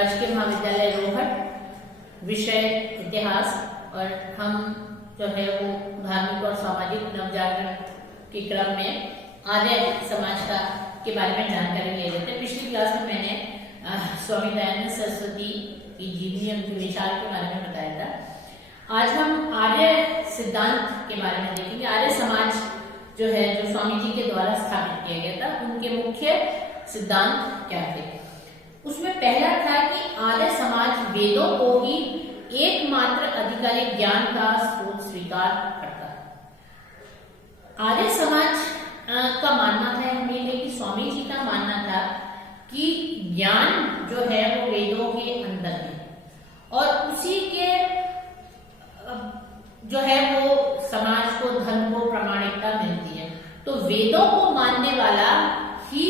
राजकीय महाविद्यालय रोहट, विषय इतिहास। और हम जो है वो धार्मिक और सामाजिक नवजागरण के क्रम में आर्य समाज के बारे में जानकारी ले रहे थे। पिछली क्लास में मैंने स्वामी दयानंद सरस्वती की जीवनी उनके विचार के बारे में बताया था। आज हम आर्य सिद्धांत के बारे में देखेंगे। आर्य समाज जो है, जो स्वामी जी के द्वारा स्थापित किया गया था, उनके मुख्य सिद्धांत क्या थे। उसमें पहला था कि आर्य समाज वेदों को ही एकमात्र आधिकारिक ज्ञान का स्रोत स्वीकार करता है। आर्य समाज का मानना था, कि स्वामी जी का मानना था कि ज्ञान जो है वो वेदों के अंदर है और उसी के जो है वो समाज को, धर्म को प्रामाणिकता मिलती है। तो वेदों को मानने वाला ही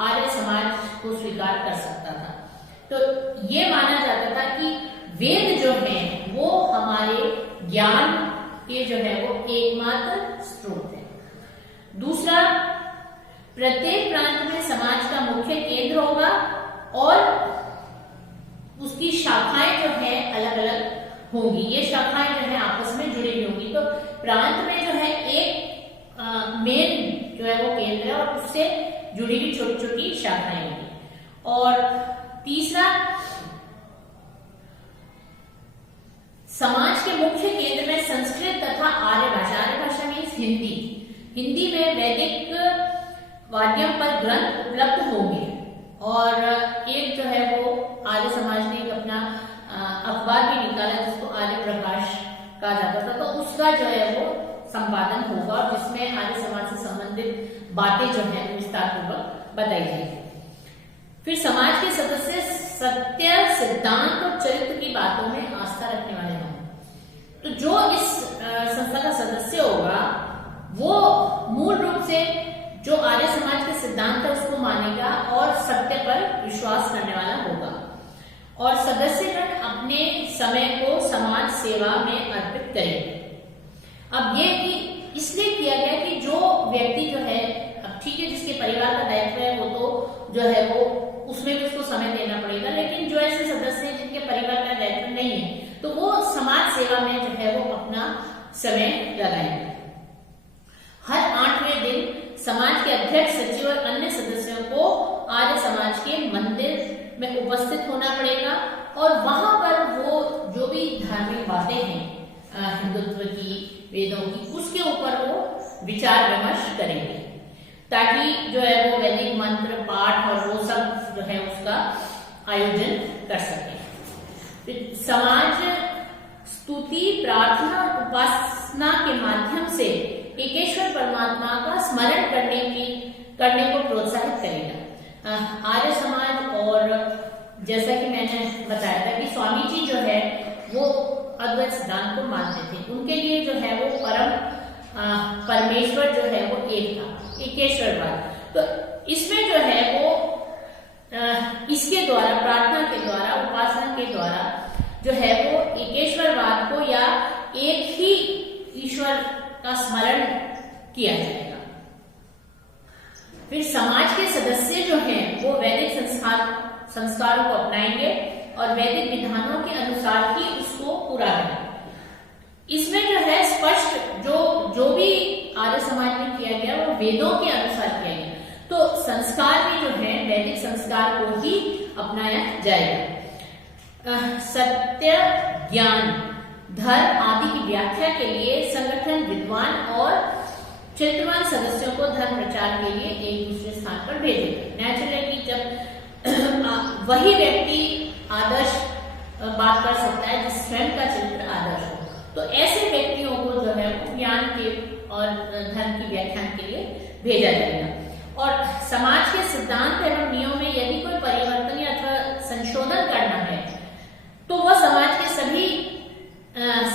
आर्य समाज को स्वीकार कर सकता था। तो ये माना जाता था कि वेद जो है वो हमारे ज्ञान के जो है वो एकमात्र स्रोत है। दूसरा, प्रत्येक प्रांत में समाज का मुख्य केंद्र होगा और उसकी शाखाएं जो है अलग अलग होंगी। ये शाखाएं जो है आपस में जुड़ी हुई होंगी। तो प्रांत में जो है एक मेन जो है वो केंद्र है और उससे जुड़ी हुई छोटी छोटी शाखाएं होंगी। और तीसरा, समाज के मुख्य केंद्र में संस्कृत तथा आर्य भाषा। आर्य भाषा मीन्स हिंदी में वैदिक वाद्यों पर ग्रंथ उपलब्ध होंगे। और एक जो है वो आर्य समाज ने एक अपना अखबार भी निकाला जिसको आर्य प्रकाश कहा जाता था। तो उसका जो है वो संपादन होगा और जिसमें आर्य समाज से संबंधित बातें जो है विस्तार पूर्वक बताई जाएगी। फिर समाज के सदस्य सत्य, सिद्धांत और चरित्र की बातों में आस्था रखने वाले होंगे। तो जो इस संस्था का सदस्य होगा वो मूल रूप से जो आर्य समाज के सिद्धांत है उसको मानेगा और सत्य पर विश्वास करने वाला होगा। और सदस्यगण अपने समय को समाज सेवा में अर्पित करेंगे। अब ये कि इसलिए किया गया कि जो व्यक्ति जो है, अब ठीक है जिसके परिवार का दायित्व है वो तो जो है वो उसमें भी उसको समय देना पड़ेगा, लेकिन जो ऐसे सदस्य हैं जिनके परिवार का दायित्व नहीं है तो वो समाज सेवा में जो है वो अपना समय लगाएंगे। हर 8वें दिन समाज के अध्यक्ष, सचिव और अन्य सदस्यों को आर्य समाज के मंदिर में उपस्थित होना पड़ेगा और वहां पर वो जो भी धार्मिक बातें हैं हिंदुत्व की, वेदों की, उसके ऊपर वो विचार विमर्श करेंगे ताकि जो है वो वैदिक मंत्र पाठ और वो सब जो है उसका आयोजन कर सके। समाज स्तुति, प्रार्थना, उपासना के माध्यम से एकेश्वर परमात्मा का स्मरण करने को प्रोत्साहित करेगा। आर्य समाज, और जैसा कि मैंने बताया था कि स्वामी जी जो है वो अद्वैत सिद्धांत को मानते थे। उनके लिए जो है वो परमेश्वर जो है वो एक था, एकेश्वरवाद। तो इसमें जो है वो इसके द्वारा, प्रार्थना के द्वारा, उपासना के द्वारा जो है वो एकेश्वरवाद को या एक ही ईश्वर का स्मरण किया जाएगा। फिर समाज के सदस्य जो हैं वो वैदिक संस्कारों को अपनाएंगे और वैदिक विधानों के अनुसार ही उसको पूरा करेंगे। इसमें जो है स्पष्ट जो भी आर्य समाज में किया गया वो वेदों के अनुसार किया गया। तो संस्कार भी जो है वैदिक संस्कार को ही अपनाया जाएगा। सत्य, ज्ञान, धर्म आदि की व्याख्या के लिए संगठन विद्वान और चरित्रवान सदस्यों को धर्म प्रचार के लिए एक दूसरे स्थान पर भेजेगा। नेचुरली जब वही व्यक्ति आदर्श बात कर सकता है जिस स्वयं का चरित्र आदर्श हो, तो ऐसे व्यक्तियों को जो है ज्ञान के और धर्म की व्याख्यान के लिए भेजा जाएगा। और समाज के सिद्धांत एवं नियमों में यदि कोई परिवर्तन या अथवा संशोधन करना है तो वह समाज के सभी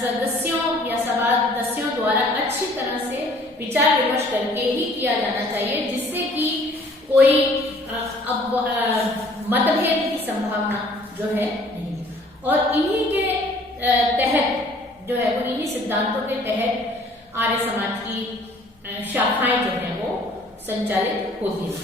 सदस्यों या सदस्यों द्वारा अच्छी तरह से विचार विमर्श करके ही किया जाना चाहिए, जिससे कि कोई मतभेद की संभावना जो है नहीं। और इन्हीं के तहत जो है वो, इन्हीं सिद्धांतों के तहत आर्य समाज की शाखाएं जो है वो संचालित होती है।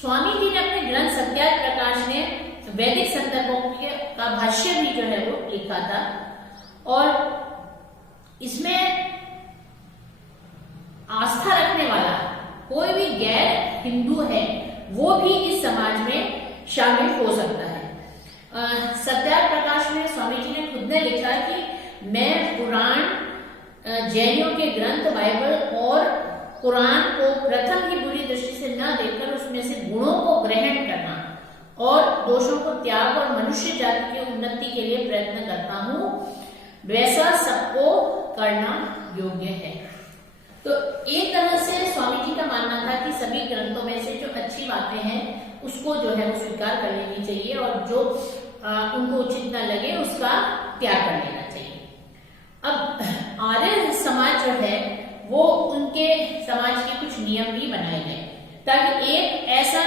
स्वामी जी ने अपने ग्रंथ सत्यार्थ प्रकाश में वैदिक संदर्भों का भाष्य भी जो है वो लिखा था, और इसमें आस्था रखने वाला कोई भी गैर हिंदू है वो भी इस समाज में शामिल हो सकता है। सत्यार्थ प्रकाश में स्वामी जी ने खुद ने लिखा कि मैं पुराण, जैनियों के ग्रंथ बाइबल और कुरान को प्रथम ही बुरी दृष्टि से न देखकर उसमें से गुणों को ग्रहण करना और दोषों को त्याग और मनुष्य जाति की उन्नति के लिए प्रयत्न करता हूँ, वैसा सबको करना योग्य है। तो एक तरह से स्वामी जी का मानना था कि सभी ग्रंथों में से जो अच्छी बातें हैं उसको जो है वो स्वीकार कर लेनी चाहिए और जो उनको उचित न लगे उसका त्याग कर लेना चाहिए। अब आर्य समाज जो है वो उनके समाज के कुछ नियम भी बनाए गए ताकि एक ऐसा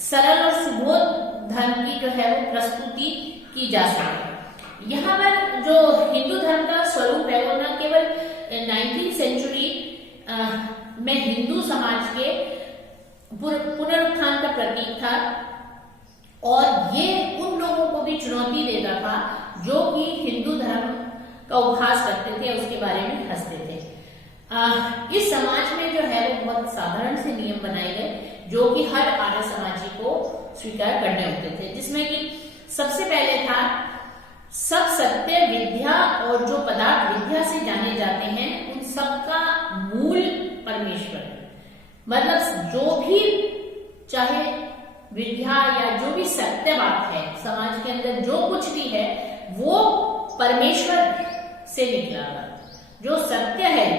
सरल और सुबोध धर्म की जो है वो प्रस्तुति की जा सके। यहाँ पर जो हिंदू धर्म का स्वरूप है वो न केवल 19वीं सेंचुरी में हिंदू समाज के पुनरुत्थान का प्रतीक था, और ये उन लोगों को भी चुनौती देता था जो कि हिंदू धर्म का उपहास करते थे, उसके बारे में हंसते थे। इस समाज में जो है वो बहुत साधारण से नियम बनाए गए जो कि हर आर्य समाजी को स्वीकार करने होते थे, जिसमें कि सबसे पहले था सब सत्य विद्या और जो पदार्थ विद्या से जाने जाते हैं उन सबका मूल परमेश्वर है। मतलब जो भी चाहे विद्या या जो भी सत्य बात है समाज के अंदर, जो कुछ भी है वो परमेश्वर से निकला हुआ। जो सत्य है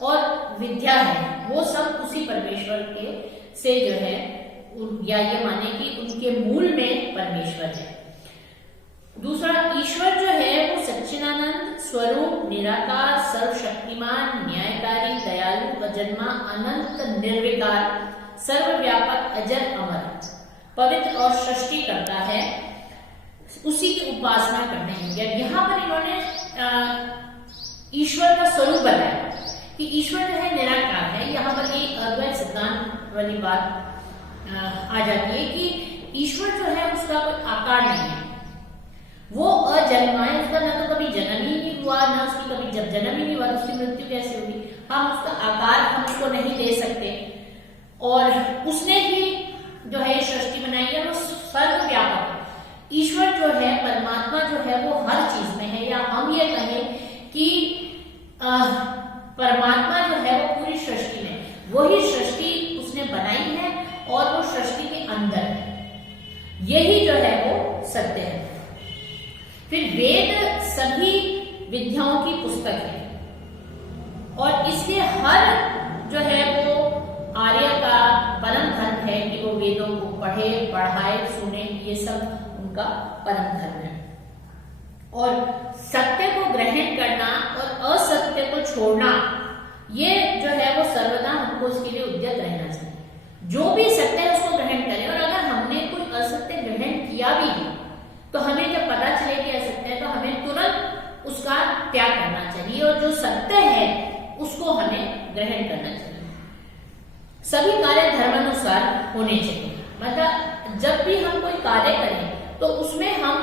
और विद्या है वो सब उसी परमेश्वर के से जो है, या ये माने कि उनके मूल में परमेश्वर है। दूसरा, ईश्वर जो है वो सच्चिदानंद स्वरूप, निराकार, सर्वशक्तिमान, न्यायकारी, दयालु, अजन्मा, अनंत, निर्विकार, सर्वव्यापक, अजर, अमर, पवित्र और सृष्टि करता है, उसी की उपासना करने होंगे। यहाँ पर इन्होंने ईश्वर का स्वरूप बताया कि ईश्वर जो है निराकार है। यहाँ पर एक अद्वैत सिद्धांत वाली बात आ जाती है कि ईश्वर जो है उसका कोई आकार नहीं है, वो अजन्मा है, उसका ना तो कभी जन्म ही नहीं हुआ, ना उसकी कभी जब जन्म ही नहीं हुआ उसकी मृत्यु कैसे होगी। हम उसका आकार हम उसको नहीं दे सकते, और उसने ही जो है सृष्टि बनाई है, वो सर्वव्यापक है। ईश्वर जो है, परमात्मा जो है वो हर चीज में है, या हम ये कहें कि परमात्मा जो है वो पूरी सृष्टि में, वही सृष्टि उसने बनाई है और वो सृष्टि के अंदर है। यही जो है वो सत्य है। फिर वेद सभी विद्याओं की पुस्तक है, और इसलिए हर जो है वो आर्य का परम धर्म है कि वो वेदों को पढ़े, पढ़ाए, सुने, ये सब उनका परम धर्म है। और सत्य को ग्रहण करना और असत्य को छोड़ना, ये जो है वो सर्वदा हमको उसके लिए उद्यत रहना चाहिए। जो भी सत्य है उसको ग्रहण करें, और अगर हमने कोई असत्य ग्रहण किया भी तो हमें जब पता चले कि असत्य है तो हमें तुरंत उसका त्याग करना चाहिए, और जो सत्य है उसको हमें ग्रहण करना चाहिए। सभी कार्य धर्मानुसार होने चाहिए। मतलब जब भी हम कोई कार्य करें तो उसमें हम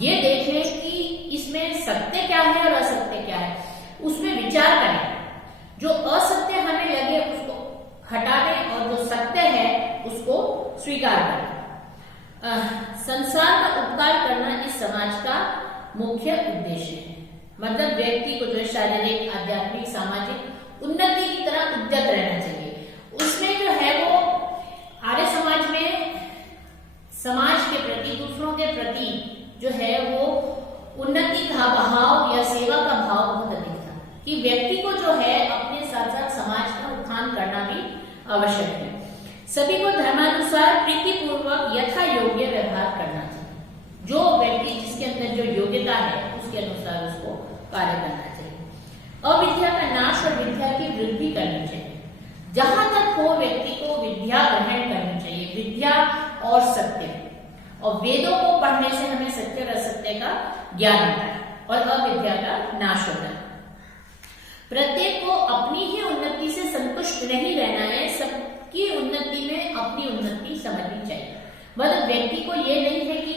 ये देख लें कि इसमें सत्य क्या है और असत्य क्या है, उसमें विचार करें। जो असत्य हमें लगे उसको हटा दें और जो सत्य है उसको स्वीकार करें। संसार का उपकार करना इस समाज का मुख्य उद्देश्य है। मतलब व्यक्ति को जो शारीरिक, आध्यात्मिक, सामाजिक उन्नति की तरह उद्यत रहना चाहिए। उसमें जो है वो आर्य समाज में समाज के प्रति, दूसरों के प्रति जो है वो उन्नति का भाव या सेवा का भाव बहुत अधिक था, कि व्यक्ति को जो है अपने साथ साथ समाज का उत्थान करना भी आवश्यक है। सभी को धर्मानुसार प्रीतिपूर्वक यथा योग्य व्यवहार करना चाहिए। जो व्यक्ति जिसके अंदर जो योग्यता है उसके अनुसार उसको कार्य करना चाहिए। अविद्या का नाश और विद्या की वृद्धि करनी चाहिए। जहां तक हो व्यक्ति को विद्या ग्रहण करनी चाहिए, विद्या और सत्य, और वेदों को पढ़ने से हमें सत्य और असत्य का ज्ञान होता है और अविद्या का नाश होता है। प्रत्येक को अपनी ही उन्नति से संतुष्ट नहीं रहना है, की उन्नति में अपनी उन्नति समझनी चाहिए। मतलब व्यक्ति को ये नहीं है कि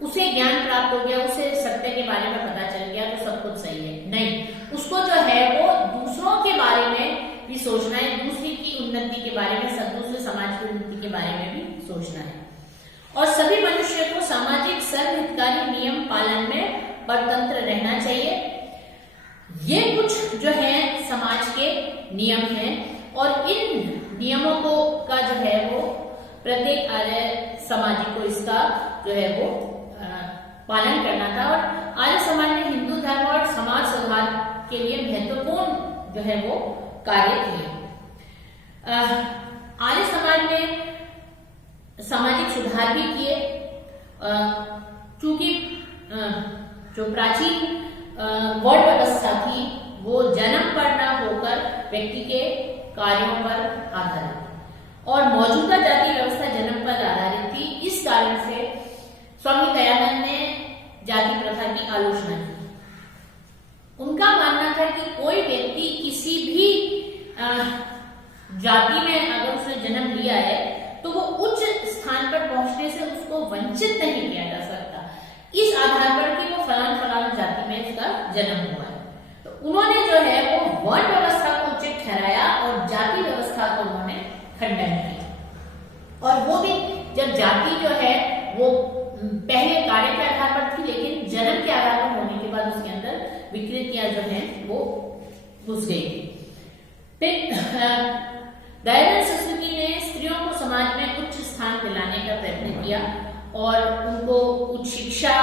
उसे ज्ञान प्राप्त हो गया, उसे सत्य के बारे में पता चल गया तो सब कुछ सही है, नहीं, उसको जो है वो दूसरों के बारे में भी सोचना है, दूसरी की उन्नति के बारे में, दूसरे समाज की उन्नति के बारे में भी सोचना है। और सभी मनुष्य को सामाजिक सर्वहितकारी नियम पालन में परतंत्र रहना चाहिए। ये कुछ जो है समाज के नियम हैं और इन नियमों को का जो है वो प्रत्येक आर्य समाजी को इसका जो है वो पालन करना था। और आर्य समाज ने हिंदू धर्म और समाज सुधार के लिए महत्वपूर्ण जो है वो कार्य किए। आर्य समाज ने सामाजिक सुधार भी किए, क्योंकि जो प्राचीन वर्ण व्यवस्था थी वो जन्म पर न होकर व्यक्ति के कार्यों पर आधारित और मौजूदा जाति व्यवस्था जन्म पर आधारित थी। इस कारण से स्वामी दयानंद ने जाति प्रथा की आलोचना की। उनका मानना था कि कोई व्यक्ति किसी भी जाति में अगर उसने जन्म लिया है तो वो उच्च स्थान पर पहुंचने से उसको वंचित नहीं किया जा सकता, इस आधार पर कि वो फलान जाति में उसका जन्म हुआ है। तो उन्होंने जो है वो वर्ण व्यवस्था को उचित ठहराया और जाति व्यवस्था को उन्होंने खंडन किया। और वो भी जब जाति जो है वो पहले कार्य के आधार पर थी, लेकिन जन्म के आधार पर होने के बाद उसके अंदर विकृतियां जो है वो घुस गई। फिर दयानंद सरस्वती ने स्त्रियों को समाज में उच्च स्थान दिलाने का प्रयत्न किया और उनको उच्च शिक्षा,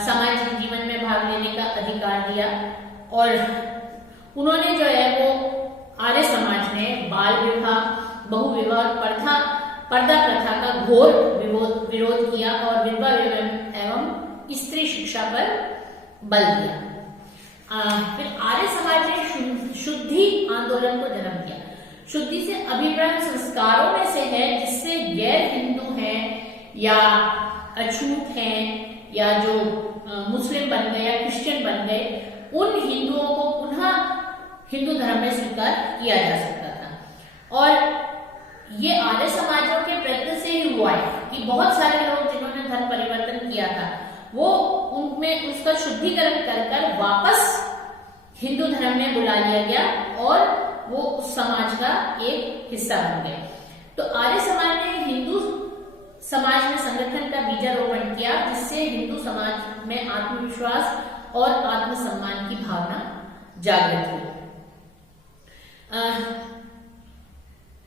सामाजिक जीवन में भाग लेने का अधिकार दिया। और उन्होंने जो है वो आर्य समाज में बाल विवाह, बहुविवाह, पर्दा प्रथा का घोर विरोध किया और विधवा एवं स्त्री शिक्षा पर बल दिया। फिर आर्य समाज ने शुद्धि आंदोलन को जन्म दिया। शुद्धि से अभिप्राय संस्कारों में से है जिससे गैर हिंदू हैं या अछूत हैं या जो मुस्लिम बन गए या क्रिश्चियन बन गए, उन हिंदुओं को पुनः हिंदू धर्म में स्वीकार किया जा सकता था। और ये आर्य समाजों के प्रयत्न से ही हुआ है कि बहुत सारे लोग जिन्होंने धर्म परिवर्तन किया था वो उनमें उसका शुद्धिकरण कर वापस हिंदू धर्म में बुला लिया गया और वो उस समाज का एक हिस्सा बन गए। तो आर्य समाज ने हिंदू समाज में संगठन का बीजारोपण किया, जिससे हिंदू समाज में आत्मविश्वास और आत्मसम्मान की भावना जागृत हुई।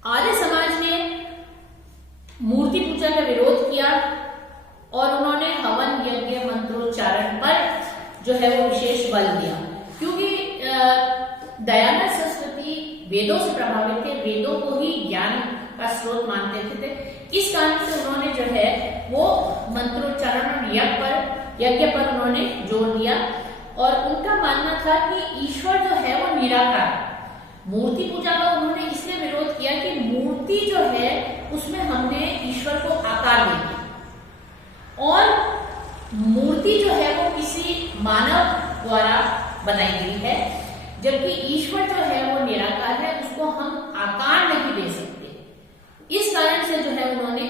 आर्य समाज ने मूर्ति पूजा का विरोध किया और उन्होंने हवन यज्ञ मंत्रोच्चारण पर जो है वो विशेष बल दिया, क्योंकि दयानंद सरस्वती वेदों से प्रभावित थे, वेदों को ही ज्ञान का स्रोत मानते थे। इस कारण से उन्होंने जो है वो मंत्रोच्चारण और यज्ञ पर उन्होंने जोर दिया और उनका मानना था कि ईश्वर जो है वो निराकार है। मूर्ति पूजा का उन्होंने इसलिए विरोध किया कि मूर्ति जो है उसमें हमने ईश्वर को आकार दे दिया और मूर्ति जो है वो किसी मानव द्वारा बनाई गई है, जबकि ईश्वर जो है वो निराकार है, उसको हम आकार नहीं दे सकते। इस कारण से जो है उन्होंने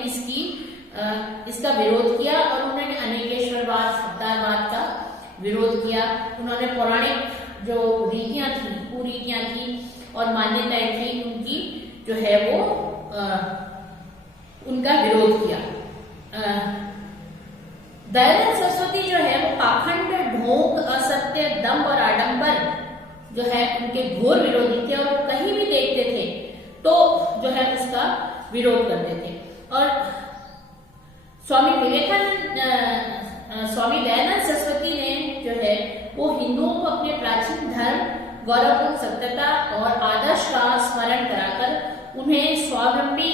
इसका विरोध किया और उन्होंने अनेकेश्वरवाद, अवतारवाद का विरोध किया। उन्होंने पौराणिक जो रीतियां थी, कुरीतियां थी और मान्यताएं थी, उनकी जो है वो उनका विरोध किया। दयानंद सरस्वती जो है वो पाखंड, ढोंग, असत्य, दंभ और आडंबर जो है उनके घोर विरोधी थे और कहीं भी देखते थे तो जो है उसका विरोध करते थे। और स्वामी दयानंद सरस्वती ने जो है वो हिंदुओं को अपने प्राचीन धर्म, गौरवपूर्ण सत्यता और आदर्श का स्मरण कराकर उन्हें स्वावलंबी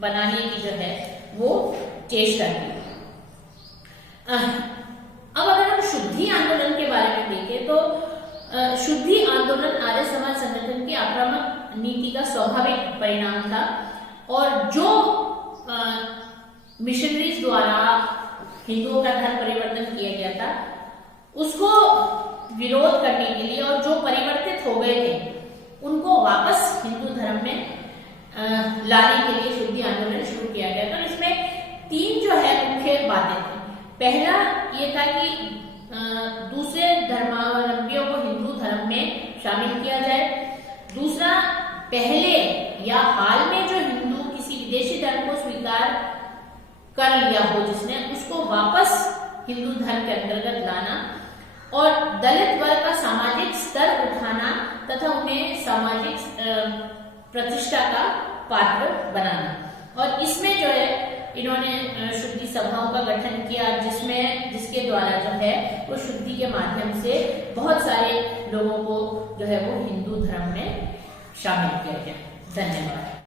बनाने की जो है वो चेष्टा की। अब अगर हम शुद्धि आंदोलन के बारे में देखें तो शुद्धि आंदोलन आर्य समाज संगठन की आक्रामक नीति का स्वाभाविक परिणाम था और जो मिशनरीज द्वारा हिंदुओं का धर्म परिवर्तन किया गया था उसको विरोध करने के लिए और जो परिवर्तित हो गए थे उनको वापस हिंदू धर्म में लाने के लिए शुद्धि आंदोलन शुरू किया गया। तो इसमें 3 जो है मुख्य बातें थी। पहला ये था कि दूसरे धर्मावलंबियों को हिंदू धर्म में शामिल किया जाए। दूसरा, पहले या हाल में जो हिंदू किसी विदेशी धर्म को स्वीकार कर लिया हो जिसने, उसको वापस हिंदू धर्म के अंतर्गत लाना। और दलित वर्ग का सामाजिक स्तर उठाना तथा उन्हें सामाजिक प्रतिष्ठा का पात्र बनाना। और इसमें जो है इन्होंने शुद्धि सभाओं का गठन किया, जिसके द्वारा जो है वो शुद्धि के माध्यम से बहुत सारे लोगों को जो है वो हिंदू धर्म में शामिल किया गया। धन्यवाद।